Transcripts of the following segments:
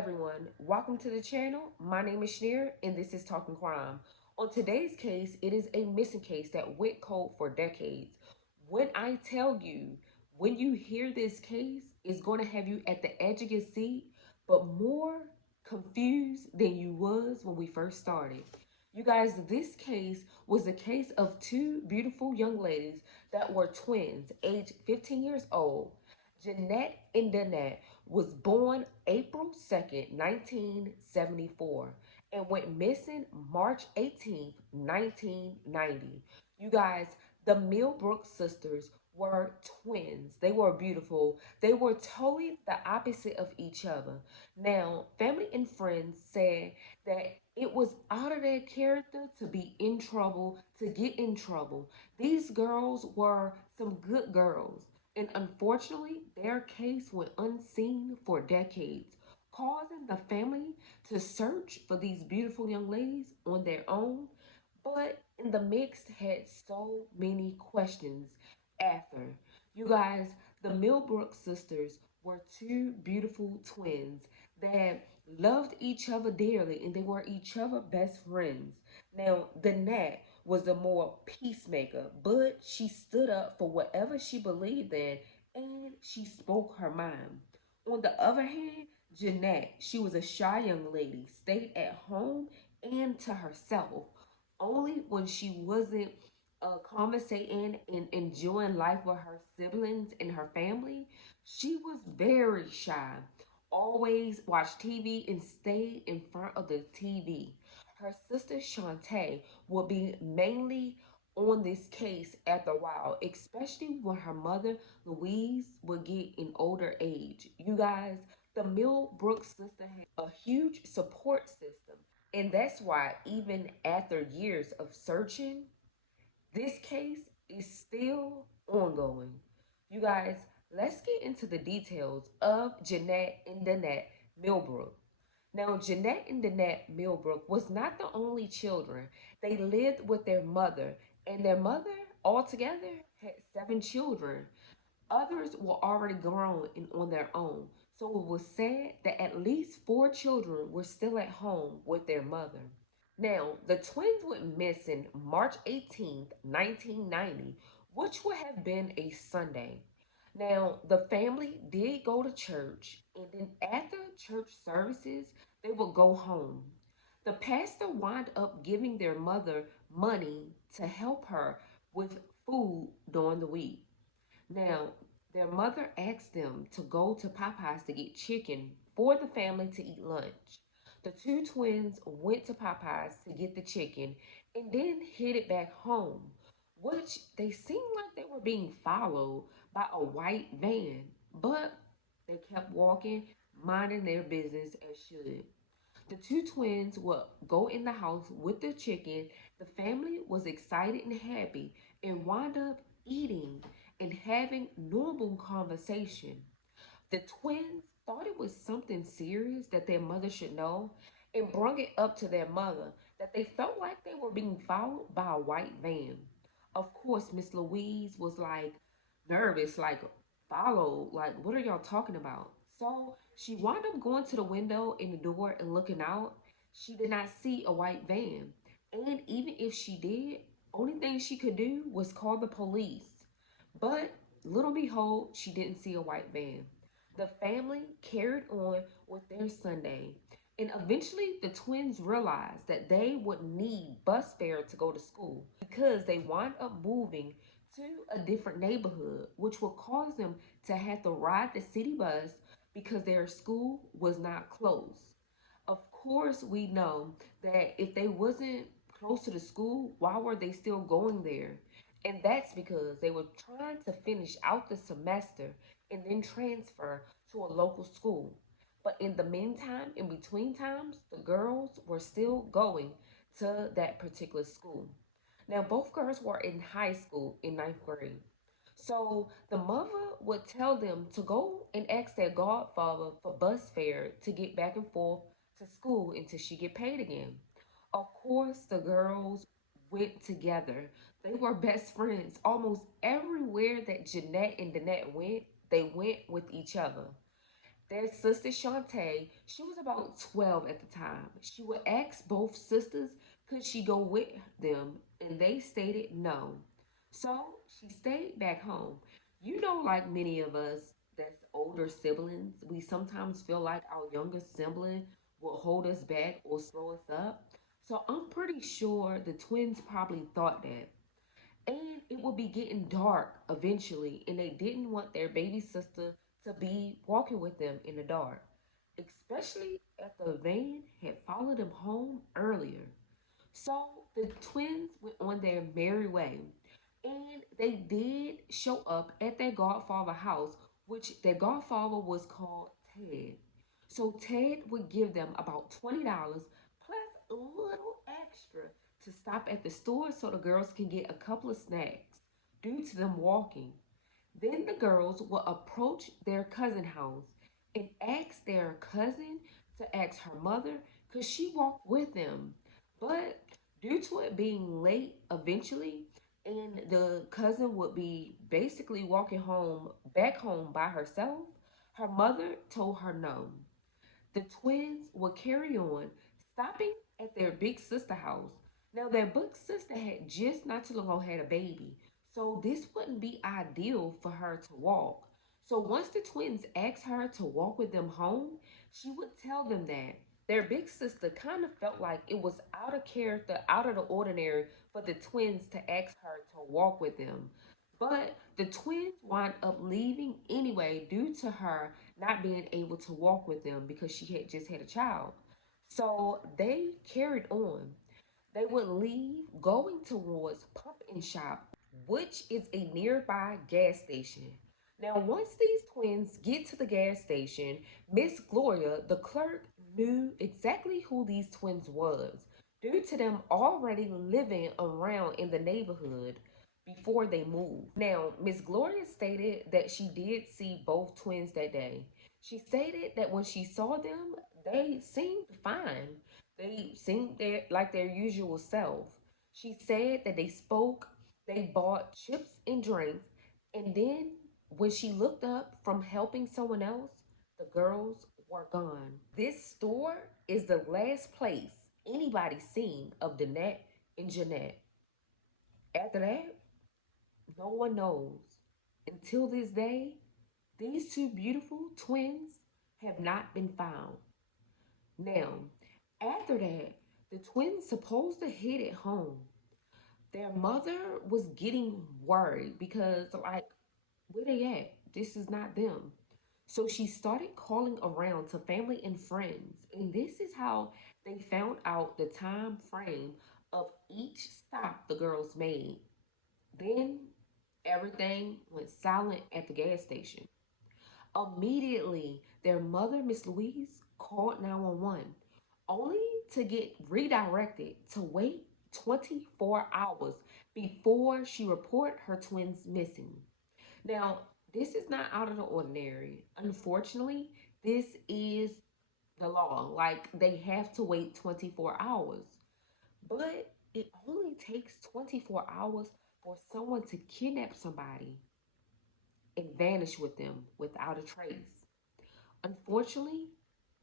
everyone, welcome to the channel. My name is Schneer and this is Talking Crime. On today's case, it is a missing case that went cold for decades. When I tell you, when you hear this case, it's going to have you at the edge of your seat, but more confused than you was when we first started. You guys, this case was a case of two beautiful young ladies that were twins, aged 15 years old. Jeannette and Dannette was born April 2nd, 1974, and went missing March 18th, 1990. You guys, the Millbrook sisters were twins. They were beautiful. They were totally the opposite of each other. Now, family and friends said that it was out of their character to be in trouble, to get in trouble. These girls were some good girls. And unfortunately, their case went unseen for decades, causing the family to search for these beautiful young ladies on their own. But in the mix had so many questions after. You guys, the Millbrook sisters were two beautiful twins that loved each other dearly and they were each other best friends. Now, Dannette was a more peacemaker, but she stood up for whatever she believed in and she spoke her mind. On the other hand, Jeannette, she was a shy young lady, stayed at home and to herself. Only when she wasn't conversating and enjoying life with her siblings and her family, she was very shy. Always watched TV and stayed in front of the TV. Her sister Shanta would be mainly on this case after a while, especially when her mother Louise would get in older age. You guys, the Millbrook sister had a huge support system, and that's why even after years of searching, this case is still ongoing. You guys, let's get into the details of Jeannette and Dannette Millbrook. Now, Jeannette and Dannette Millbrook was not the only children. They lived with their mother, and their mother altogether had seven children. Others were already grown and on their own. So it was said that at least four children were still at home with their mother. Now, the twins went missing March 18th, 1990, which would have been a Sunday. Now, the family did go to church, and then after church services, they would go home. The pastor wound up giving their mother money to help her with food during the week. Now, their mother asked them to go to Popeyes to get chicken for the family to eat lunch. The two twins went to Popeyes to get the chicken and then headed back home, which they seemed like they were being followed by a white van, but they kept walking, minding their business as should. The two twins would go in the house with the chicken. The family was excited and happy and wound up eating and having normal conversation. The twins thought it was something serious that their mother should know and brought it up to their mother that they felt like they were being followed by a white van. Of course, Miss Louise was like nervous, like followed, like what are y'all talking about? So she wound up going to the window in the door and looking out. She did not see a white van. And even if she did, only thing she could do was call the police. But little behold, she didn't see a white van. The family carried on with their Sunday, and eventually the twins realized that they would need bus fare to go to school because they wound up moving to a different neighborhood, which would cause them to have to ride the city bus because their school was not close. Of course, we know that if they wasn't close to the school, why were they still going there? And that's because they were trying to finish out the semester and then transfer to a local school. But in the meantime, in between times, the girls were still going to that particular school. Now, both girls were in high school in ninth grade. So the mother would tell them to go and ask their godfather for bus fare to get back and forth to school until she get paid again. Of course, the girls went together. They were best friends. Almost everywhere that Jeannette and Dannette went, they went with each other. Their sister Shantae, she was about 12 at the time. She would ask both sisters could she go with them, and they stated no. So she stayed back home. You know, like many of us that's older siblings, we sometimes feel like our younger sibling will hold us back or slow us up. So I'm pretty sure the twins probably thought that. And it would be getting dark eventually, and they didn't want their baby sister to be walking with them in the dark, especially if the van had followed them home earlier. So the twins went on their merry way, and they did show up at their godfather house, which their godfather was called Ted. So Ted would give them about $20 plus a little extra to stop at the store so the girls can get a couple of snacks due to them walking. Then the girls will approach their cousin house and ask their cousin to ask her mother because she walked with them. But due to it being late eventually, and the cousin would be basically walking home back home by herself, her mother told her no. The twins would carry on, stopping at their big sister house. Now, their big sister had just not too long ago had a baby, so this wouldn't be ideal for her to walk. So once the twins asked her to walk with them home, she would tell them that their big sister kind of felt like it was out of character, out of the ordinary for the twins to ask her to walk with them. But the twins wind up leaving anyway due to her not being able to walk with them because she had just had a child. So they carried on. They would leave going towards Pump and Shop, which is a nearby gas station. Now, once these twins get to the gas station, Miss Gloria, the clerk, knew exactly who these twins was due to them already living around in the neighborhood before they moved. Now, Miss Gloria stated that she did see both twins that day. She stated that when she saw them, they seemed fine. They seemed like their usual self. She said that they spoke, they bought chips and drinks, and then when she looked up from helping someone else, the girls were gone. This store is the last place anybody seen of Dannette and Jeannette. After that, no one knows. Until this day, these two beautiful twins have not been found. Now, after that, the twins supposed to hit it home. Their mother was getting worried because, like, where they at? This is not them. So she started calling around to family and friends, and this is how they found out the time frame of each stop the girls made. Then everything went silent at the gas station. Immediately, their mother, Miss Louise, called 911, only to get redirected to wait 24 hours before she reported her twins missing. Now, this is not out of the ordinary. Unfortunately, this is the law. Like, they have to wait 24 hours. But it only takes 24 hours for someone to kidnap somebody and vanish with them without a trace. Unfortunately,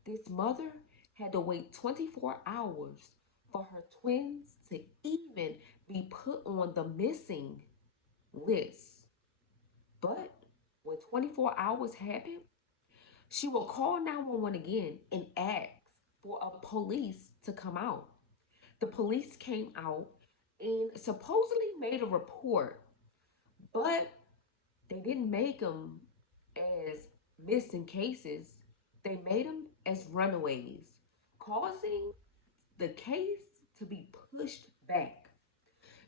this mother had to wait 24 hours for her twins to even be put on the missing list. But when 24 hours happened, she will call 911 again and ask for a police to come out. The police came out and supposedly made a report, but they didn't make them as missing cases. They made them as runaways, causing the case to be pushed back.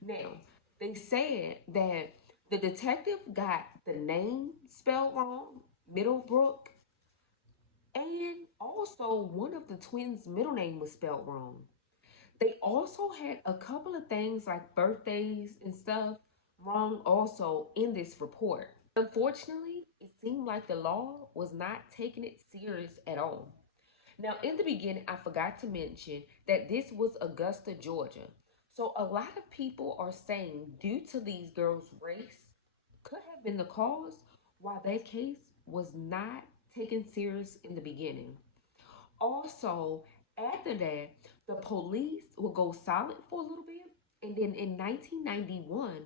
Now, they said that the detective got the name spelled wrong, Middlebrook, and also one of the twins' middle name was spelled wrong. They also had a couple of things like birthdays and stuff wrong also in this report. Unfortunately, it seemed like the law was not taking it serious at all. Now, in the beginning, I forgot to mention that this was Augusta, Georgia. So, a lot of people are saying, due to these girls' race, could have been the cause why that case was not taken serious in the beginning. Also, after that, the police will go silent for a little bit, and then in 1991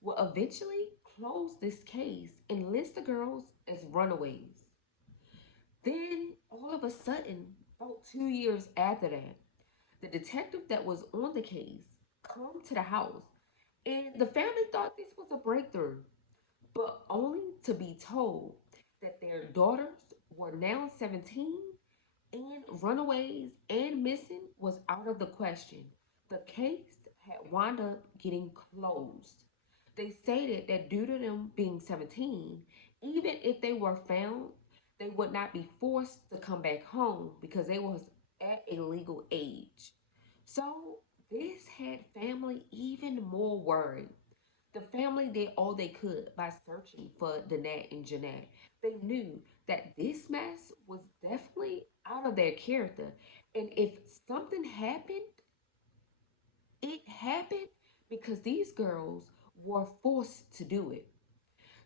will eventually close this case and list the girls as runaways. Then, all of a sudden, about 2 years after that, the detective that was on the case come to the house, and the family thought this was a breakthrough, but only to be told that their daughters were now 17 and runaways and missing was out of the question. The case had wound up getting closed. They stated that due to them being 17, even if they were found, they would not be forced to come back home because they was at a legal age. So this had family even more worried. The family did all they could by searching for Dannette and Jeannette. They knew that this mess was definitely out of their character. And if something happened, it happened because these girls were forced to do it.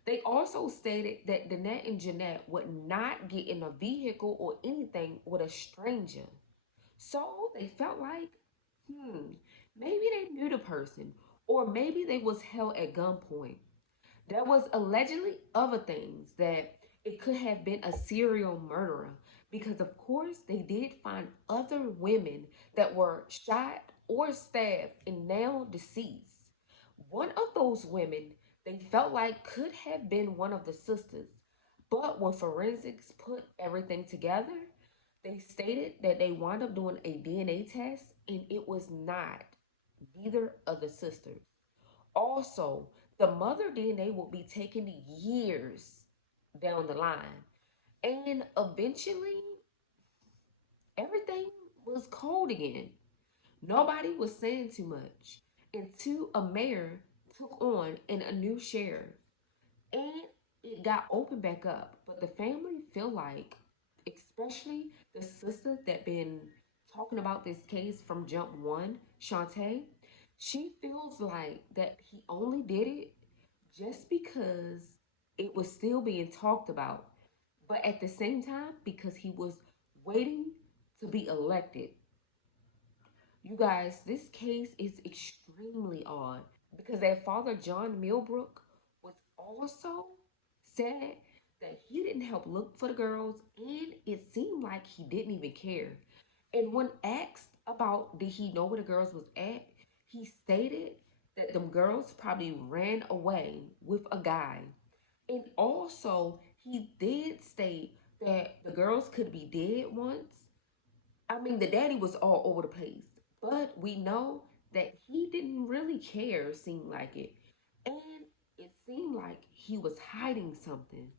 They also stated that Dannette and Jeannette would not get in a vehicle or anything with a stranger. So they felt like, maybe they knew the person, or maybe they was held at gunpoint. There was allegedly other things that it could have been a serial murderer because of course they did find other women that were shot or stabbed and now deceased. One of those women they felt like could have been one of the sisters, but when forensics put everything together, they stated that they wound up doing a DNA test and it was not neither of the sisters. Also, the mother DNA will be taken years down the line. And eventually, everything was cold again. Nobody was saying too much until a mayor took on and a new sheriff. And it got opened back up. But the family feel like, especially the sister that been talking about this case from jump one, Shanta, she feels like that he only did it just because it was still being talked about, but at the same time, because he was waiting to be elected. You guys, this case is extremely odd because their father, John Millbrook, was also said that he didn't help look for the girls and it seemed like he didn't even care. And when asked about did he know where the girls was at, he stated that them girls probably ran away with a guy. And also, he did state that the girls could be dead once. I mean, the daddy was all over the place, but we know that he didn't really care, seemed like it. And it seemed like he was hiding something.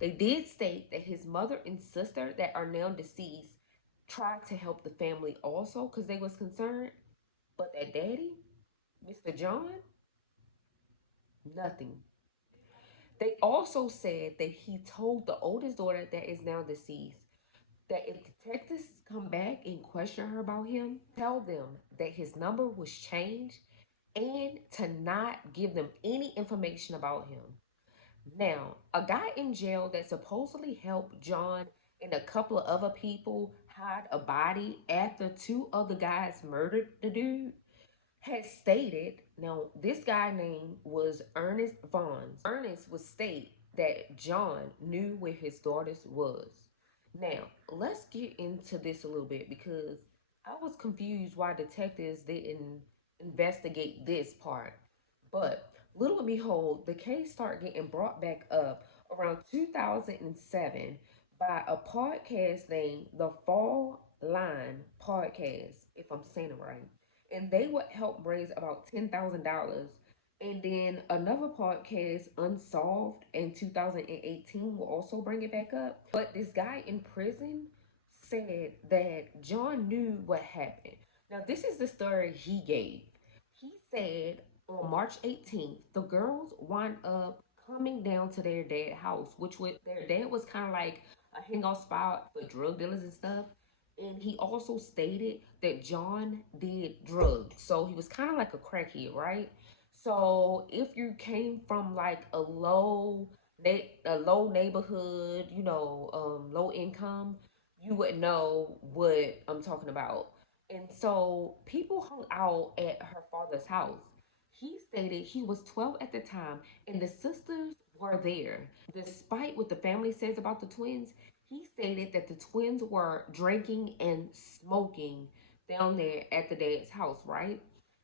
They did state that his mother and sister that are now deceased tried to help the family also because they was concerned, but that daddy, Mr. John, nothing. They also said that he told the oldest daughter that is now deceased that if detectives come back and question her about him, tell them that his number was changed and to not give them any information about him. Now, a guy in jail that supposedly helped John and a couple of other people hide a body after two other guys murdered the dude had stated, now this guy name was Ernest Vaughn. Ernest would state that John knew where his daughters was. Now, let's get into this a little bit because I was confused why detectives didn't investigate this part. But little and behold, the case started getting brought back up around 2007 by a podcast named The Fall Line Podcast, if I'm saying it right. And they would help raise about $10,000. And then another podcast, Unsolved, in 2018 will also bring it back up. But this guy in prison said that John knew what happened. Now, this is the story he gave. He said on March 18th, the girls wind up coming down to their dad's house, which was, their dad was kind of like a hangout spot for drug dealers and stuff. And he also stated that John did drugs. So he was kind of like a crackhead, right? So if you came from like a low a low neighborhood, low income, you would know what I'm talking about. And so people hung out at her father's house. He stated he was 12 at the time and the sisters were there. Despite what the family says about the twins, he stated that the twins were drinking and smoking down there at the dad's house, right?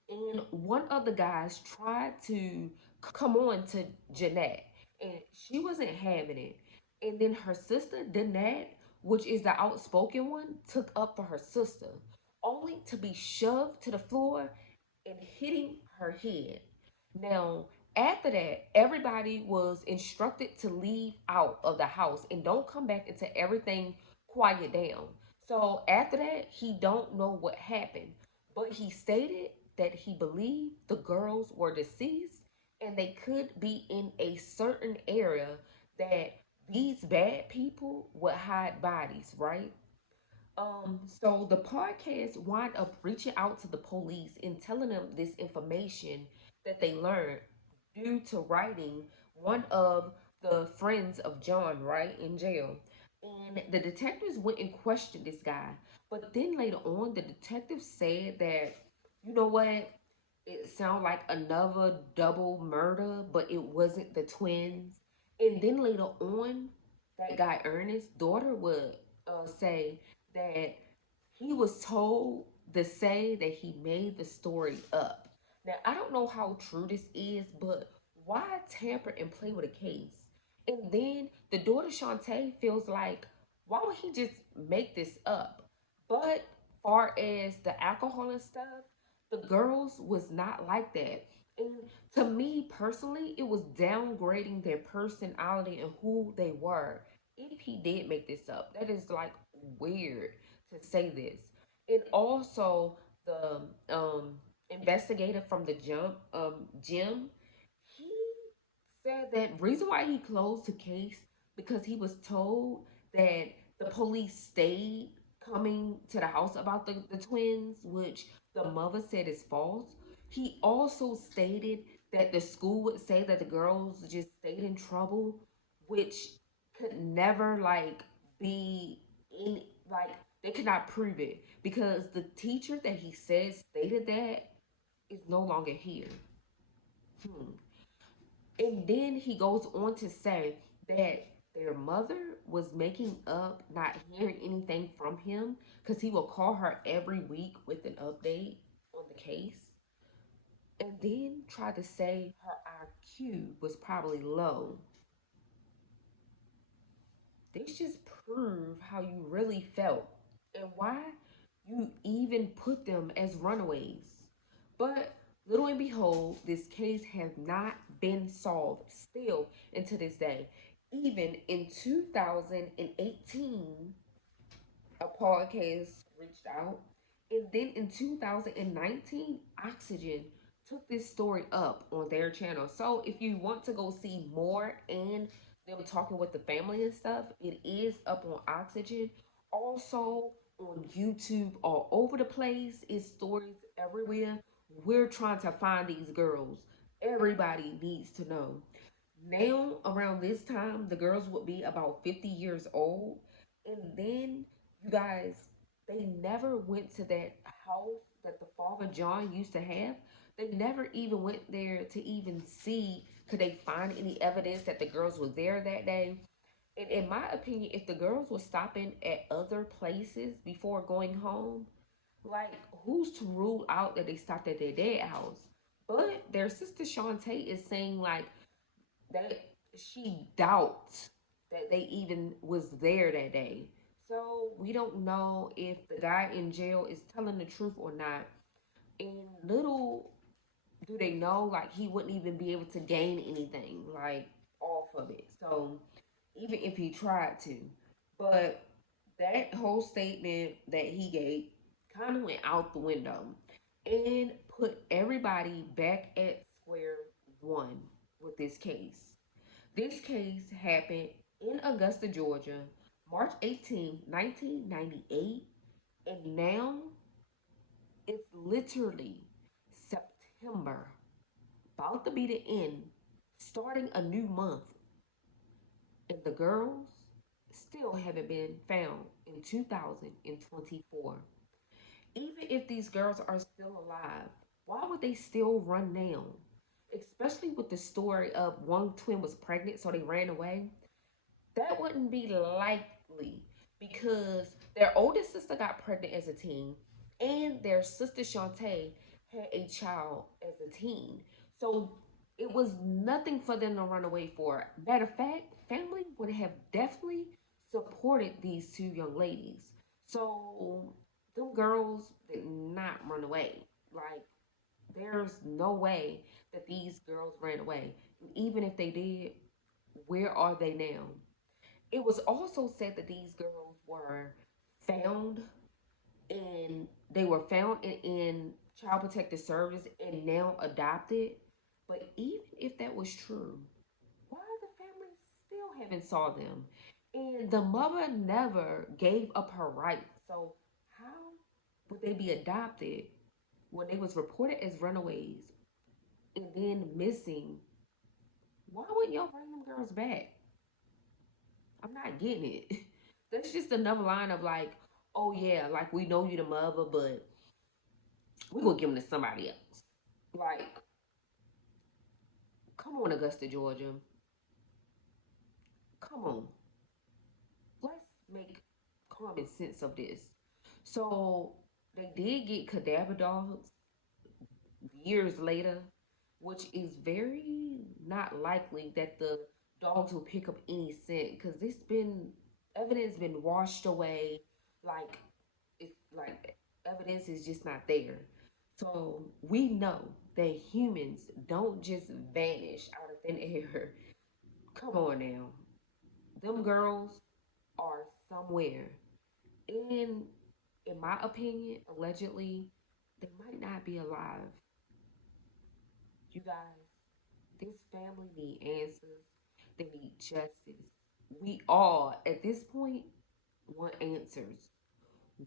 And one of the guys tried to come on to Jeannette, and she wasn't having it. And then her sister, Dannette, which is the outspoken one, took up for her sister, only to be shoved to the floor and hitting her head. Now, after that, everybody was instructed to leave out of the house and don't come back until everything quiet down. So after that, he don't know what happened, but he stated that he believed the girls were deceased and they could be in a certain area that these bad people would hide bodies, right? So the podcast wind up reaching out to the police and telling them this information that they learned due to writing one of the friends of John, right, in jail. And the detectives went and questioned this guy. But then later on, the detective said that, you know what, it sounded like another double murder, but it wasn't the twins. And then later on, that guy Ernest's daughter would say that he was told to say that he made the story up. Now, I don't know how true this is, but why tamper and play with a case? And then the daughter Shantae feels like, why would he just make this up? But far as the alcohol and stuff, the girls was not like that. And to me personally, it was downgrading their personality and who they were. If he did make this up, that is like weird to say this. And also the investigator from the gym, he said that reason why he closed the case because he was told that the police stayed coming to the house about the twins, which the mother said is false. He also stated that the school would say that the girls just stayed in trouble, which could never like be in like they could not prove it because the teacher that he says stated that is no longer here. Hmm. And then he goes on to say that their mother was making up, not hearing anything from him, because he will call her every week with an update on the case. And then try to say her IQ was probably low. This just prove how you really felt and why you even put them as runaways. But little and behold, this case has not been solved still into this day. Even in 2018, a podcast reached out. And then in 2019, Oxygen took this story up on their channel. So if you want to go see more and them talking with the family and stuff, it is up on Oxygen. Also on YouTube, all over the place. It's stories everywhere. We're trying to find these girls. Everybody needs to know. Now, around this time, the girls would be about 50 years old. And then, you guys, they never went to that house that the father John used to have. They never even went there to even see could they find any evidence that the girls were there that day. And in my opinion, if the girls were stopping at other places before going home, like who's to rule out that they stopped at their dad house? But their sister Shantae is saying like that she doubts that they even was there that day. So we don't know if the guy in jail is telling the truth or not. And little do they know, like he wouldn't even be able to gain anything like off of it. So even if he tried to, but that whole statement that he gave kind of went out the window and put everybody back at square one with this case. This case happened in Augusta, Georgia, March 18, 1998, and now it's literally September, about to be the end, starting a new month. And the girls still haven't been found in 2024. Even if these girls are still alive, why would they still run now? Especially with the story of one twin was pregnant, so they ran away. That wouldn't be likely because their oldest sister got pregnant as a teen, and their sister Shantae had a child as a teen. So it was nothing for them to run away for. Matter of fact, family would have definitely supported these two young ladies. So them girls did not run away. Like, there's no way that these girls ran away. Even if they did, where are they now? It was also said that these girls were found and they were found in child protective service and now adopted. But even if that was true, why the family still haven't saw them? And the mother never gave up her rights. So how would they be adopted when they was reported as runaways and then missing? Why wouldn't y'all bring them girls back? I'm not getting it. That's just another line of like, oh yeah, like we know you the mother, but we gonna give them to somebody else. Like, come on, Augusta, Georgia. Come on. Let's make common sense of this. So they did get cadaver dogs years later, which is very not likely that the dogs will pick up any scent because this been evidence been washed away. Like, it's like evidence is just not there. So we know that humans don't just vanish out of thin air. Come on now. Them girls are somewhere. And in my opinion, allegedly, they might not be alive. You guys, this family need answers. They need justice. We all, at this point, want answers.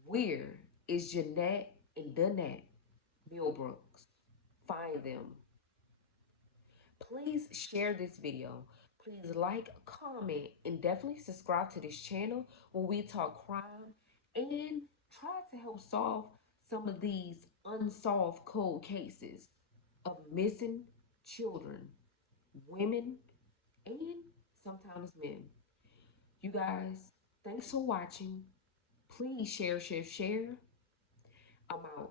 Where is Jeannette and Dannette Millbrooks? Find them. Please share this video. Please like, comment, and definitely subscribe to this channel where we talk crime and try to help solve some of these unsolved cold cases of missing children, women, and sometimes men. You guys, thanks for watching. Please share, share, share. I'm out.